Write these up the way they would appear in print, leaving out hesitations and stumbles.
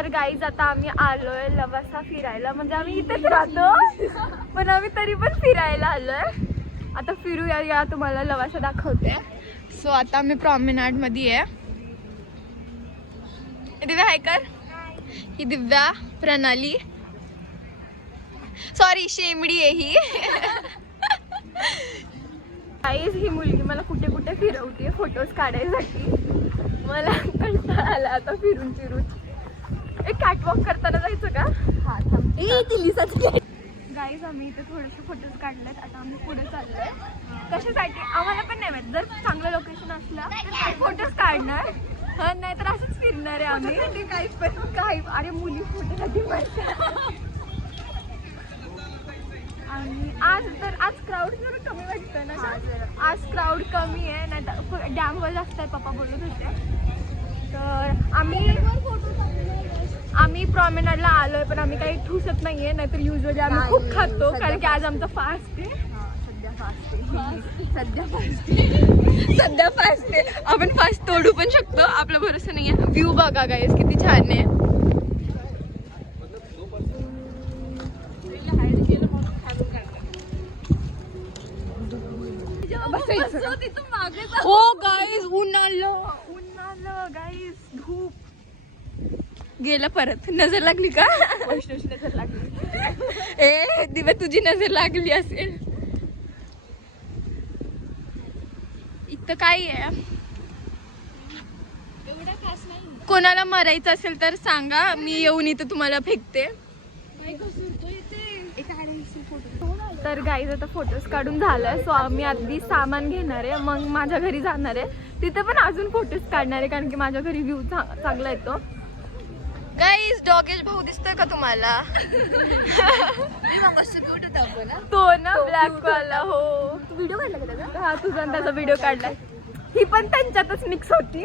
तर गाईज आता आम्ही आलोय लवासा फिरायला, म्हणजे आम्ही इथेच राहतो पण आम्ही तरी पण फिरायला आलोय. आता फिरूया, या तुम्हाला लवासा दाखवते. सो आता आम्ही प्रॉमेनाड मध्ये आहे. दिव्या हाय कर. ही दिव्या, प्रणाली, सॉरी शेमडी आहे ही. गाईज ही मुलगी मला कुठे कुठे फिरवते फोटोज काढायसाठी. मला कंटाळा आला आता फिरून फिरून. एक कॅटवॉक करताना जायचं का? हा थांब. गाईज आम्ही इथे थोडेसे फोटोज काढलेत. आता आम्ही पुढे चाललोय. कशासाठी आम्हाला पण नाही माहित. जर चांगलं लोकेशन असलं तर फोटोज काढणार, हा नाही तर असंच फिरणार आहे आम्ही. काही पण काही. अरे मुली फोटोसाठी माहिती. आणि आज क्राऊड जरा कमी वाटतं ना. आज क्राऊड कमी आहे, नाही तर डॅमवर जास्त आहे पप्पा बोलत होते. तर आम्ही प्रॉमेनाडला आलोय पण आम्ही काही ठुसत नाहीये, नाहीतर युजली आम्ही खूप खातो कारण की आज आमचा फास्ट आहे. सध्या फास्ट आहे. आपण फास्ट तोडू पण शकतो, आपला भरोसा नाहीये. व्ह्यू बघा गाईस किती छान आहे. हो गाईज उन्हाळं गाईज, धूप गेलं परत. नजर लागली का? वैष्णवची नजर लागली. ए दिव्या तुझी नजर लागली असेल. इथं काय आहे? कोणाला मरायचं असेल तर सांगा, मी येऊन इथं तुम्हाला फेकते. तर गाईज आता फोटोज काढून झालाय. सो आम्ही आधी सामान घेणार आहे, मग माझ्या घरी जाणार आहे. तिथे पण अजून फोटोज काढणार आहे कारण की माझ्या घरी व्ह्यू चांगला येतो. गाईज डॉगेश भाऊ दिसतोय का तुम्हाला? तो ना ब्लॅक वाला. हो व्हिडिओ काढला का त्याचा? हा तुझा त्याचा व्हिडिओ काढलाय. ही पण त्यांच्यातच मिक्स होती.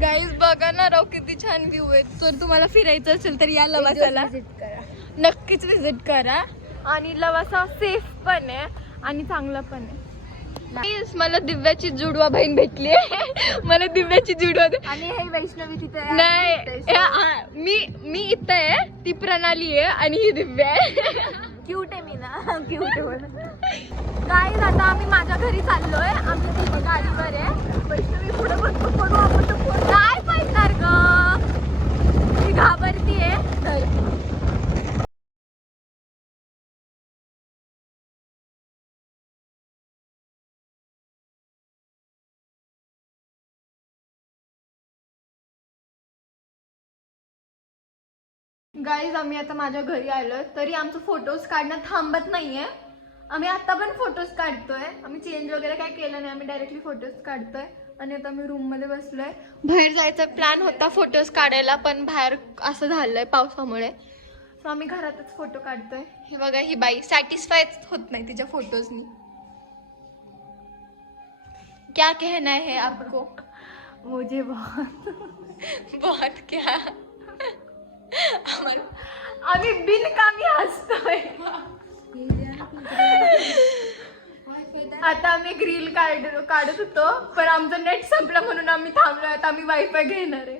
गाईज बघा ना राव किती छान व्ह्यू आहे. जर तुम्हाला फिरायचं असेल तर या लवासाला नक्कीच विजिट करा. आणि लवासा सेफ पण आहे आणि चांगला पण आहे. मला दिव्याची जुडवा बहीण भेटली. मला दिव्याची जुडवा आणि हे वैष्णवी तिथे नाही. मी इथं आहे, ती प्रणाली आहे आणि ही दिव्या आहे. क्यूट आहे मी ना, क्यूट आहे. गाईज आता आम्ही माझ्या घरी चाललोय. आमच्या तिथे गाडीवर आहे. वैष्णवी पुढे बसतो पडू आपण तर काय पडणार ग, मी घाबरतीये. गाईज आम्ही आता माझ्या घरी आलोय, तरी आमचं फोटोज काढणं थांबत नाहीये. आम्ही आता पण फोटोज काढतोय. आम्ही चेंज वगैरे काय केलं नाही, आम्ही डायरेक्टली फोटोज काढतोय. आणि आता मी रूम मध्ये बसलोय. बाहेर जायचा प्लॅन होता फोटोज काढायला, पण बाहेर असं झालंय पावसामुळे. सो आम्ही घरातच फोटो काढतोय. हे बघा ही बाई सॅटिस्फाय होत नाही तिच्या फोटोजनी. क्या कहना है आपको? मुझे बहुत क्या. आम्ही बिनकामी हसतोय. आता आम्ही ग्रिल काढत होतो पण आमचं नेट संपलं म्हणून आम्ही थांबलोय. आता आम्ही वायफाय घेणार आहे.